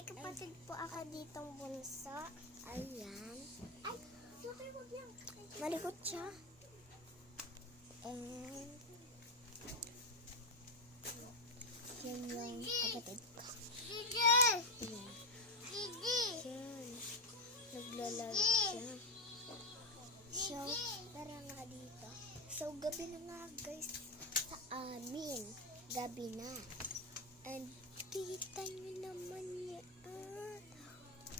May kapatid po ako ditong bunso. Ayan. Ay, wag yan. Malikot siya. And yan yung kapatid ko. Ayan. Yan. Naglalaro siya. So, tara nga dito. So, gabi na nga guys sa amin. Gabi na. And kita nyo naman yan.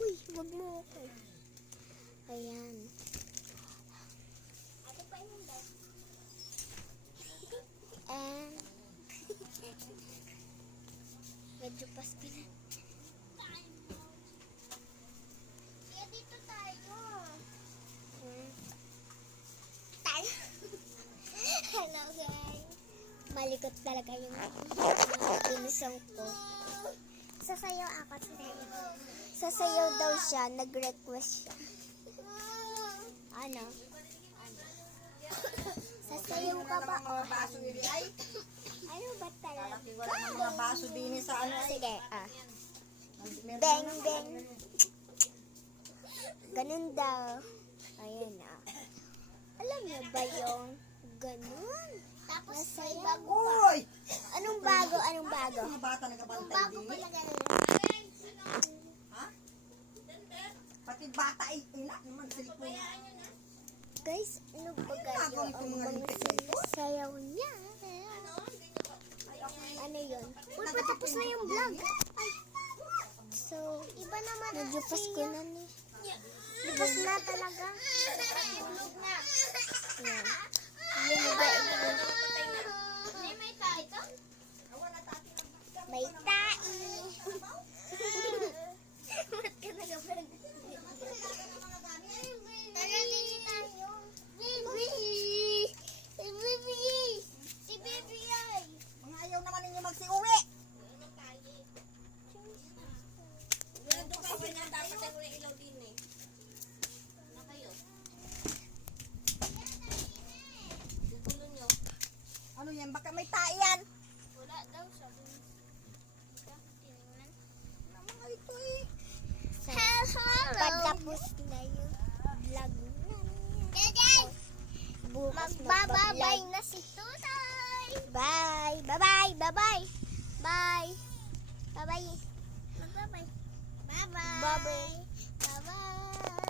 Uy, wag mo ako. Ayan. And medyo pasko na. Kaya dito tayo. Tayo. Hello guys. Malikot talaga yung pinisong ko. Sasayaw ako today. Sasayaw daw siya. Nag-request siya. Ano? Sasayaw ka ba? Mga baso nili ay. Ano ba talaga? Wala na mga baso din sa ano. Sige, Bang, bang. Ganun daw. Ayan Alam niyo ba yung ganun? Tapos may bago pa. Uy! Anong bago? Anong bago? Mga bata nagabantay Bago din. pala ganun. Ha? Pati bata ay ina naman sa likod. Guys, ano ba kayo? Gagawin ko Ang mga mga lipit-lipit. sayaw niya. Ano yun? Uy, patapos na yung vlog. Ay. So, iba naman medyo Pasko na ni. Lipas na talaga. Tulog na. Yan. Yan ba? May tae ka? May tae. Ba't ka nagapag? Tara, tingin tayo. Baby! Si Baby! Si Baby ay! Mga ayaw naman ninyo magsiuwi. Ano yan? Baka may tae yan. Wala daw, sabi mo. Tinignan. Ano mga ito eh. Hello! Patapos na yung vlog namin. Bukas magbababay na si Tutay. Bye! Bye-bye! Bye-bye! Bye! Bye-bye! Magbabay! Bye-bye! Bye-bye! Bye-bye!